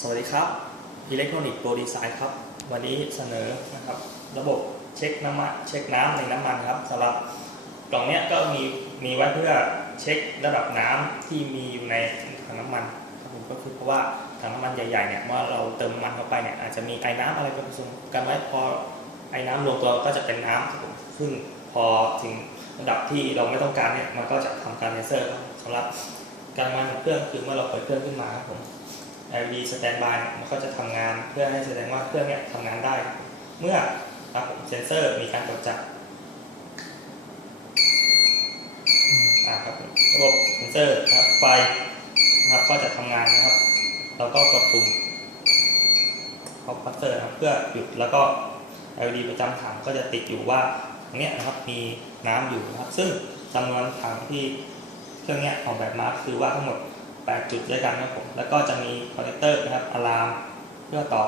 สวัสดีครับอิเล็กทรอนิกส์โปรดีไซน์ครับ วันนี้เสนอนะครับระบบเช็คน้ำมันเช็คน้ำในน้ำมันครับสำหรับกล่องนี้ก็มีมีไว้เพื่อเช็คระดับน้ำที่มีอยู่ในถังน้ำมันครับผมก็คือเพราะว่าถังน้ำมันใหญ่ๆเนี่ยเมื่อเราเติมน้ำมันเข้าไปเนี่ยอาจจะมีไอ้น้ำอะไรผสมกันไว้พอไอ้น้ำรวมตัวก็จะเป็นน้ำครับผมซึ่งพอถึงระดับที่เราไม่ต้องการเนี่ยมันก็จะทำการเลเซอร์สำหรับการทำงานของเครื่องคือเมื่อเราเปิดเครื่องขึ้นมาครับผม LED standby มันก็จะทำงานเพื่อให้แสดงว่าเครื่องเนี้ยทำงานได้ เมื่อครับผมเซนเซอร์มีการตรวจจับอืมอ่าครับผมระบบเซนเซอร์นะครับไฟนะครับก็จะทำงานนะครับแล้วก็กดปุ่มคอมพัสเตอร์นะครับเพื่อหยุดแล้วก็ LED ประจำถังก็จะติดอยู่ว่าถังเนี้ยนะครับมีน้ำอยู่นะครับ ซึ่งจำนวนถังที่เครื่องเนี้ยออกแบบมาคือว่าทั้งหมด 8 จุดด้วยกันนะครับผมแล้วก็จะมีคอนเนคเตอร์นะครับอะลามเพื่อต่อ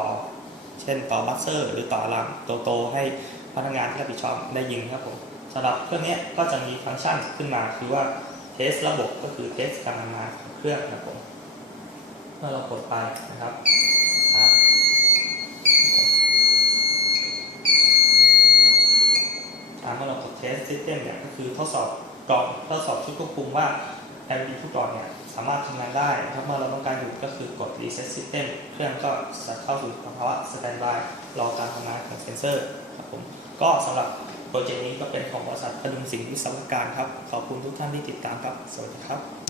เช่นต่อบัสเซอร์ หรือต่ออะลามโตๆให้พนักงานที่รับผิดชอบได้ยินครับผมสำหรับเครื่องนี้ก็จะมีฟังก์ชันขึ้นมาคือว่าเทสระบบก็คือเทสการทำงานของเครื่องนะครับผมเมื่อเรากดไปนะครับอ่าอ่าเมื่อเรากดเทสซิสเต็มเนี่ยก็คือทดสอบกล่องทดสอบชุดควบคุมว่า LED ทุกหลอดเนี่ย สามารถทำงานได้ถ้าเมื่อเราต้องการหยุดก็คือกด reset system เครื่องก็จะเข้าสู่ภาวะ standby รอการทำงานของเซนเซอร์ครับผมก็สำหรับโปรเจกต์นี้ก็เป็นของบริษัทพดุงสิงห์วิศวการครับ ขอบคุณทุกท่านที่ติดตามครับ สวัสดีครับ